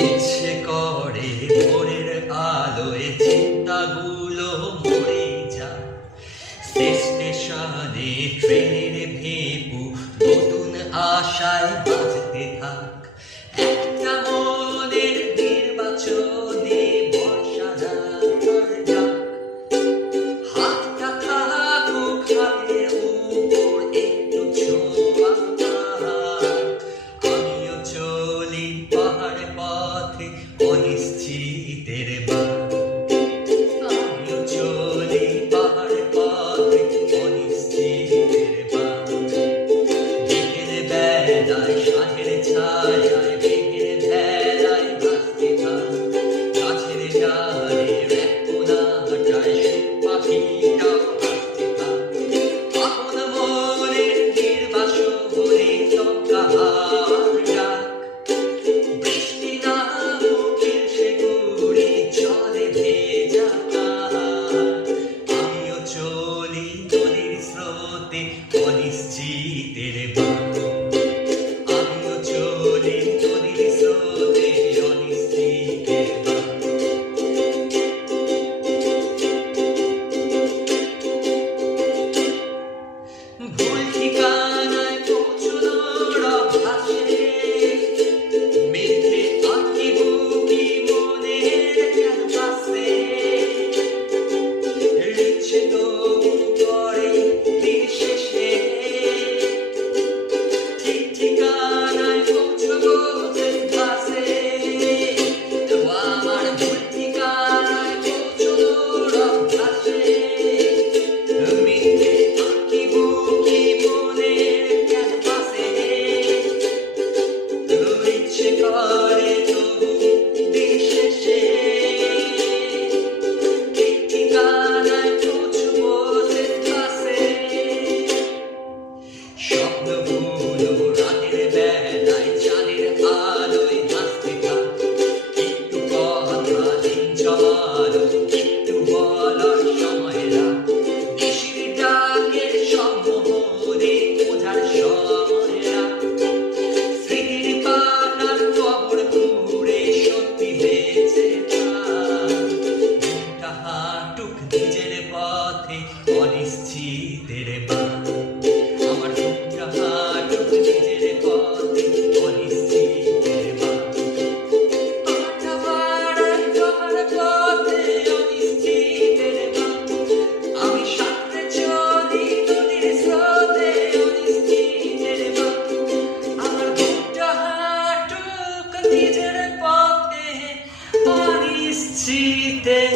ইচ্ছে করে ভোরের আলোয় চিন্তাগুলো মরে যায়। স্টেশনে ট্রেনের ভেপু নতুন আশায় বাজতে থাক। একটা মনের নির্বাচনে বর্ষা রাতার ডাক। হাতটা থাকুক হাতের উপর একটু ছোঁয়া পাক। আমিও চলি পাহাড় পথে অনিশ্চিতের বাট। আমিও চলি পাহাড় পথে অনিশ্চিতের বাট। বিকেল বেলায় সাঁঝের ছায়ায় মেঘের ভেলায় ভাসতে থাক। গাছের ডালে এক কোনাটায় পাখিটাও হাসতে থাক। আপন মনের নির্বাসনে চমকা হাওয়ার ডাক। বৃষ্টি নামুক এসে ঘুরে জলে ভেজা কাক। আমিও চলি নদীর স্রোতে অনিশ্চিতের বাট। আমিও চলি নদীর স্রোতে অনিশ্চিতের বাট। ভুল ঠিকানায় পৌঁছানোর অভ্যাসে মিথ্যে আঁকিবুকি মনের ক্যানভাসে। ইচ্ছে তবু করে দিন শেষে ঠিক ঠিকানায় পৌঁছবো বাসে। আমার ভুল ঠিকানায় পৌঁছানোর অভ্যাসে মিথ্যে আঁকিবুকি মনের ক্যানভাসে। ইচ্ছে করে তবু দিন শেষে ঠিক ঠিকানায় পৌঁছবো বাসে। স্বপ্নগুলো রাতের বেলায় চাঁদের আলোয় ভাসতে থাক। একটু কথা দিন জমালো একটু বলার সময় রাখ। নিশির ডাকের সম্মোহনে খোঁজার সময় রাখ। স্মৃতির পাতার কবর খুঁড়ে সত্যি বেঁচে থাক। মনটা হাঁটুক নিজের পথে অনিশ্চিতের বাট। আমার মনটা হাঁটুক নিজের পথে অনিশ্চিতের বাট। পাটা বাড়াই তোমার পথে অনিশ্চিতের বাট। আমি সাঁতরে চলি নদীর স্রোতে অনিশ্চিতের বাট। আমার মনটা হাঁটুক নিজের পথে অনিশ্চিতের